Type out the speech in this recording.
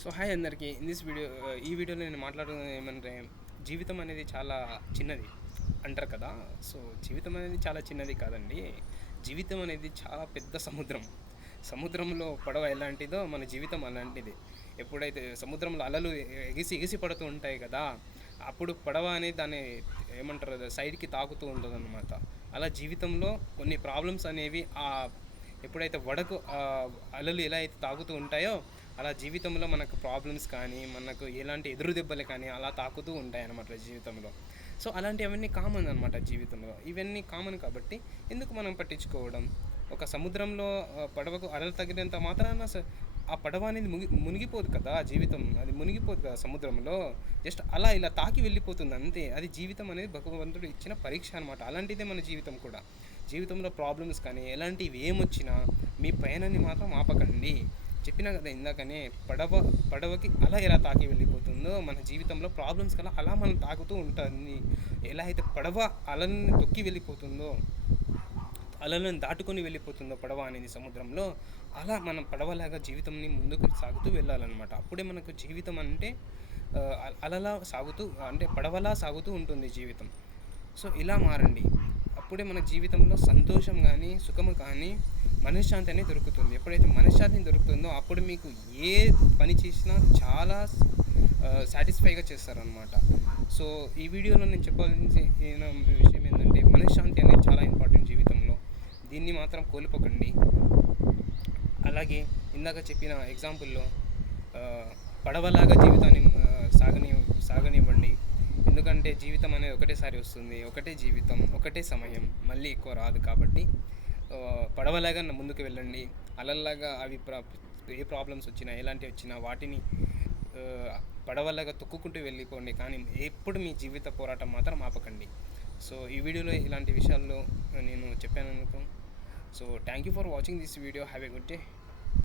So hi అందరికీ. In this video ఈ వీడియోలో నేను మాట్లాడుతున్నది ఏమంటే జీవితం అనేది చాలా చిన్నది అంటారు కదా. సో జీవితం అనేది చాలా చిన్నది కాదండి. జీవితం అనేది చాలా పెద్ద సముద్రం. సముద్రంలో పడవ ఎలాంటిదో మన జీవితం అలాంటిది. ఎప్పుడైతే సముద్రంలో అలలు ఎగిసి ఎగిసి పడుతూ ఉంటాయి కదా అప్పుడు పడవ అనేది దాన్ని ఏమంటారు సైడ్కి తాకుతూ ఉంటుందన్నమాట. అలా జీవితంలో కొన్ని ప్రాబ్లమ్స్ అనేవి ఆ ఎప్పుడైతే వడకు అలలు ఎలా అయితే తాగుతూ ఉంటాయో అలా జీవితంలో మనకు ప్రాబ్లమ్స్ కానీ మనకు ఎలాంటి ఎదురు దెబ్బలు కానీ అలా తాకుతూ ఉంటాయి అన్నమాట జీవితంలో. సో అలాంటివన్నీ కామన్ అనమాట జీవితంలో. ఇవన్నీ కామన్ కాబట్టి ఎందుకు మనం పట్టించుకోవడం? ఒక సముద్రంలో పడవకు అలలు తగినంత మాత్రాన ఆ పడవ అనేది ముగి మునిగిపోదు కదా జీవితం. అది మునిగిపోదు కదా సముద్రంలో. జస్ట్ అలా ఇలా తాకి వెళ్ళిపోతుంది అంతే. అది జీవితం అనేది భగవంతుడు ఇచ్చిన పరీక్ష అనమాట అలాంటిదే మన జీవితం కూడా. జీవితంలో ప్రాబ్లమ్స్ కానీ ఎలాంటివి ఏమొచ్చినా మీ పయనాన్ని మాత్రం ఆపకండి. చెప్పినా కదా ఇందాకనే పడవ పడవకి అలా ఎలా తాకి వెళ్ళిపోతుందో మన జీవితంలో ప్రాబ్లమ్స్ కల్లా అలా మనం తాకుతూ ఉంటుంది ఎలా అయితే పడవ అలని తొక్కి వెళ్ళిపోతుందో అలలను దాటుకొని వెళ్ళిపోతుందో పడవ అనేది సముద్రంలో అలా మనం పడవలాగా జీవితంని ముందుకు సాగుతూ వెళ్ళాలన్నమాట. అప్పుడే మనకు జీవితం అంటే అలలా సాగుతూ అంటే పడవలా సాగుతూ ఉంటుంది జీవితం. సో ఇలా మారండి. అప్పుడే మన జీవితంలో సంతోషం కానీ సుఖము కానీ మనశ్శాంతి అనేది దొరుకుతుంది. ఎప్పుడైతే మనశ్శాంతి దొరుకుతుందో అప్పుడు మీకు ఏ పని చేసినా చాలా సాటిస్ఫైగా చేస్తారనమాట సో ఈ వీడియోలో నేను చెప్పాల్సిన విషయం ఏంటంటే మనశ్శాంతి అనేది చాలా ఇంపార్టెంట్ జీవితంలో. దీన్ని మాత్రం కోల్పోకండి. అలాగే ఇందాక చెప్పిన ఎగ్జాంపుల్లో పడవలాగా జీవితాన్ని సాగని సాగనివ్వండి. ఎందుకంటే జీవితం అనేది ఒకటేసారి వస్తుంది. ఒకటే జీవితం ఒకటే సమయం. మళ్ళీ ఎక్కువ రాదు కాబట్టి పడవలాగా ముందుకు వెళ్ళండి. అలల్లాగా అవి ప్రా ఏ ప్రాబ్లమ్స్ వచ్చినా ఎలాంటివి వచ్చినా వాటిని పడవలాగా తొక్కుకుంటూ వెళ్ళిపోండి. కానీ ఎప్పుడు మీ జీవిత పోరాటం మాత్రం ఆపకండి. సో ఈ వీడియోలో ఇలాంటి విషయాల్లో నేను చెప్పాను అనుకో so thank you for watching this video have a good day